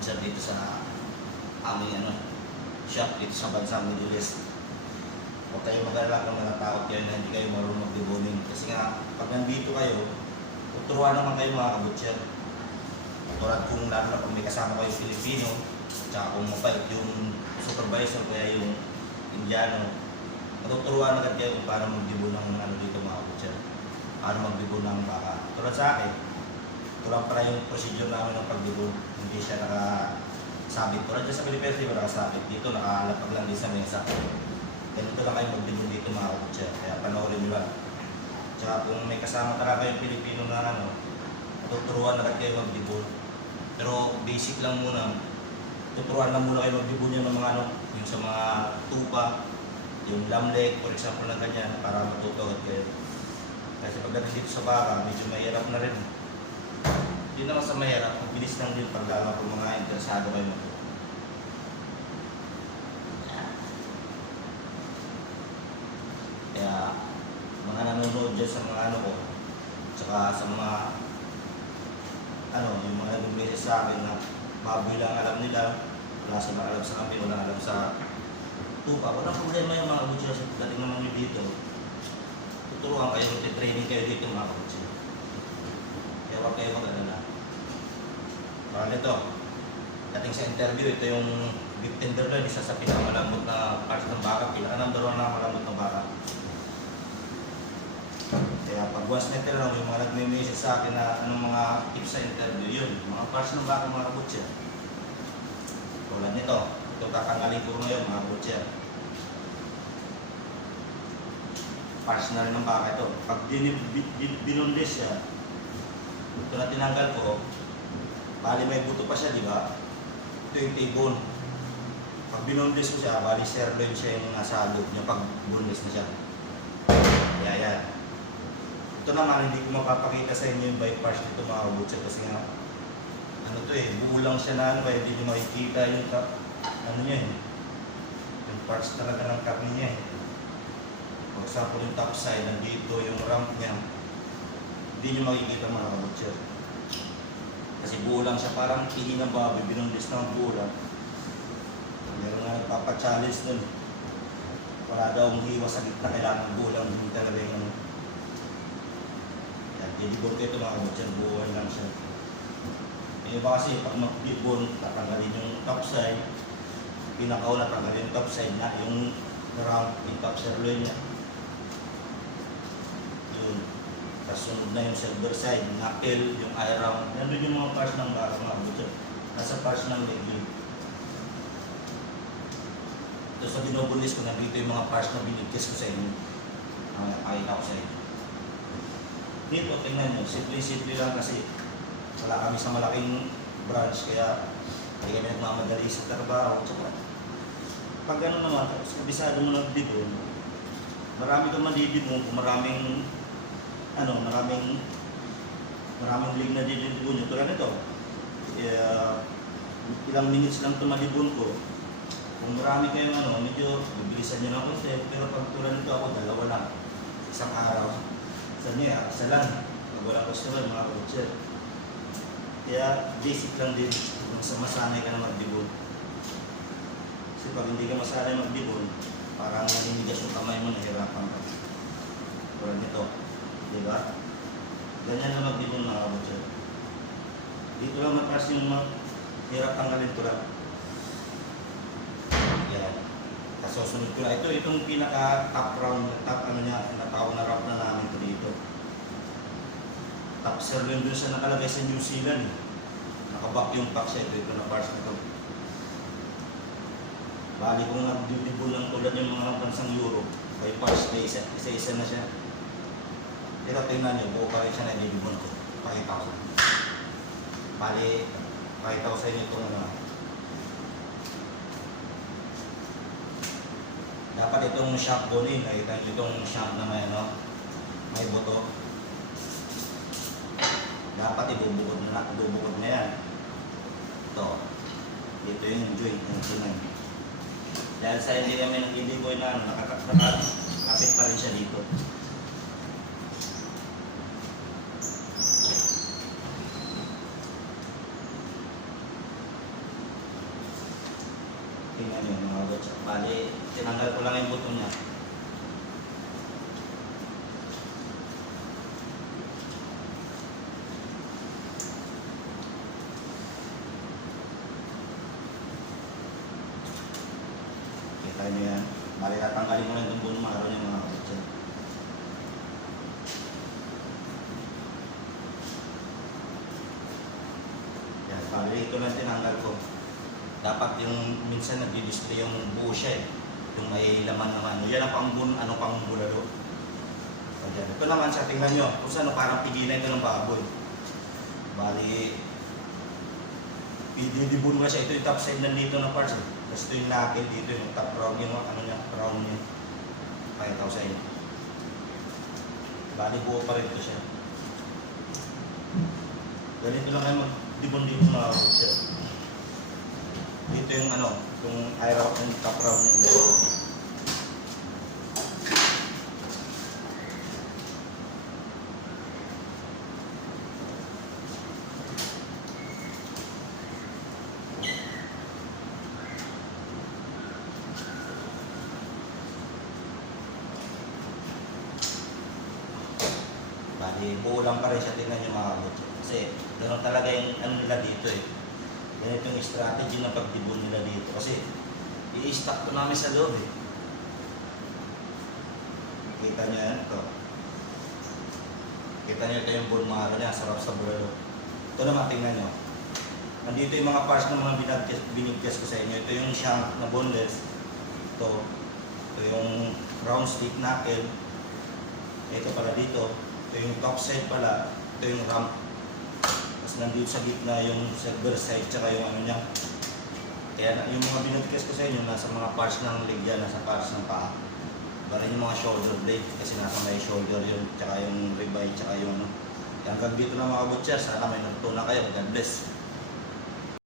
butcher dito sa aming shop dito sa bansang Middle East. Huwag kayo mag-alala kung natatakot kayo na hindi kayo marunong mag-deboning. Kasi nga, pag nandito kayo, tuturuan naman kayo mga kabutcher. Tulad kung lalo na kung may kasama kayo Filipino, tsaka kung mapait yung supervisor kaya yung Indiano, matuturuan agad kayo kung paano mag-debone ng dito mga kabutcher. Paano mag-debone ng baka. Tulad sa akin, ito lang pala yung procedure namin ng pag-debone. Hindi siya nakasabit. Tulad dyan sa Pilipinas, di ba nakasabit? Dito nakalapag lang din sa mesa. Ganito lang kayo mag-debone dito mga kabutcher. Kaya panoorin nyo lang. Tsaka kung may kasama talaga yung Pilipino na matuturuan agad kayo mag-debone. Pero basic lang muna. Tuturuan lang muna kayo mag-debone yung mga yung sa mga tupa, yung lamb leg, for example na ganyan, para matuto agad kayo. Kasi pagdating dito sa baka, medyo mahirap na rin. Hindi naman sa mahirap, mabilis lang din pag kung mga interesado kayo matuto. Kaya, mga nanonood dyan sa mga ko, tsaka sa mga yung mga nag-message sa akin na baboy lang alam nila, wala silang alam sa kami, wala alam sa tupa. Walang problema yung mga kabutcher sa pagdating naman nyo dito. Tuturuan kayo, training kayo dito mga kabutcher. Kaya huwag kayo mag-alala. Parang ito, dating sa interview, ito yung beef tenderloin, isa sa pinakamalambot na parts ng baka, pinaka-number 1 na malambot ng baka. Kaya pag once na lang yung mga nagme-message sa akin na anong mga tips sa interview, yun, mga parts ng baka mga kabutcher. Tulad nito, ito tatanggalin ko ngayon mga kabutcher. Parts na rin ng baka ito. Pag binunlis siya, ito na tinanggal ko, bali may buto pa siya, di ba? Ito yung tibon. Pag binunlis ko siya, bali sirloin siya yung nasa loob niya pag bunlis na siya. Kaya yan. Ito naman, hindi ko mapapakita sa inyo yung by parts dito mga kabutcher kasi nga buo lang siya na kaya hindi nyo makikita yung niya yung parts talaga ng karne niya For example, yung top side, nandito yung ramp niya, hindi nyo makikita mga kabutcher kasi buo lang siya, parang ihi ng baboy, binundis ng buo lang. Meron nga nagpapa-challenge dun, wala daw hiwa sa gitna, kailangan buo lang, hindi talaga yung i-debone ko ito mga kabutcher, buuan lang siya. Yung iba kasi pag mag-debone, tatanggalin yung top side, pinakaw natanggalin yung top side na, yung ramp, yung top sirloin niya. Yun. Tapos sunod na yung silver side, yung knuckle, yung eye round. Nandun yung mga parts ng baka mga kabutcher. Nasa parts ng leg yun. Tapos sa binobulis ko, nandito yung mga parts na binigkis ko sa inyo. Pakita ko sa inyo. Dito, tingnan nyo, simple lang kasi wala kami sa malaking branch kaya hindi kami nagmamadali sa trabaho. Pag gano'n naman, kabisado mo nag-debone, marami kang madidibone kung maraming lig na didibone nyo. Tulad nito, ilang minutes lang ito madibone ko. Kung marami kayong medyo bibilisan nyo ng konti, pero pag tulad nito ako, 2 lang, isang araw. Sa niya, isa lang, pag walang customer, mga kabutcher. Kaya basic lang din kung masanay ka na mag-debone. Kasi pag hindi ka masanay mag-debone, parang naninigas yung kamay mo, nahirapan ka. Tulad nito, di ba? Ganyan na mag-debone mga kabutcher. Dito lang matras yung hirap tanggalin ko lang. Yan. Tapos susunod ko na ito, itong pinaka-top round, natawag na round na namin ito dito. Top sirloin doon siya nakalagay sa New Zealand. Nakaback yung pack siya, ito na parts na ito. Bali kung nag-debone lang tulad yung mga bansang Europe, by parts na isa-isa na siya. Ito tingnan nyo, buo pa rin siya na i-debone ko. Pakita ko. Bali, pakita ko sa inyo itong dapat itong shock bonin, nakita nyo itong shock na may buto. Dapat ibubukod na yan. Ito. Dito yung joint ng tunan. Dahil sa hindi kami nag-debone na nakakapit pa rin siya dito. tingnan nyo mga butcher. Bali, tinanggal ko lang yung buto niya. Kita nyo yan. Bali, tatanggalin ko lang itong buong maraw niya mga butcher. Yan, bali, ito lang tinanggal ko. Dapat yung minsan nag-display yung buo siya eh. Yung may laman naman. Yan ang pangbun, ano pang bulalo. Ayan. Ito naman sa tingnan nyo. Kung saan parang pigilan ito ng baboy. Bali, didibun nga siya. Ito yung top side nandito na parts eh. Tapos ito yung nakil dito yung top round yung ano niya, round niya. Pakita ko sa inyo. Bali, buo pa rin ito siya. Ganito lang kayo mag-dibon dito na siya. Dito yung ano, yung iron and top round niya. Bali, buo lang pa rin siya, tingnan nyo mga kabutso. Kasi gano'n talaga yung ano nila dito eh. Ganito yung strategy ng pagdibon nila dito. Kasi i-stack ko namin sa loob eh. Kita nyo yan, ito. Kita nyo ito yung bone marrow niya, sarap sa bulalo. Ito naman, tingnan nyo. Nandito yung mga parts ng mga binigkas ko sa inyo. Ito yung shank na boneless. Ito yung round stick knuckle. Ito pala dito. Ito yung top side pala. Ito yung rump. Tapos nandito sa gitna yung silver side tsaka yung ano niya. Kaya yung mga binigkas ko sa inyo nasa mga parts ng leg yan, nasa parts ng paa. Para yung mga shoulder blade kasi nasa may shoulder yun, tsaka yung ribeye, tsaka yung ano. Hanggang dito na mga butcher, sana may natutunan kayo. God bless.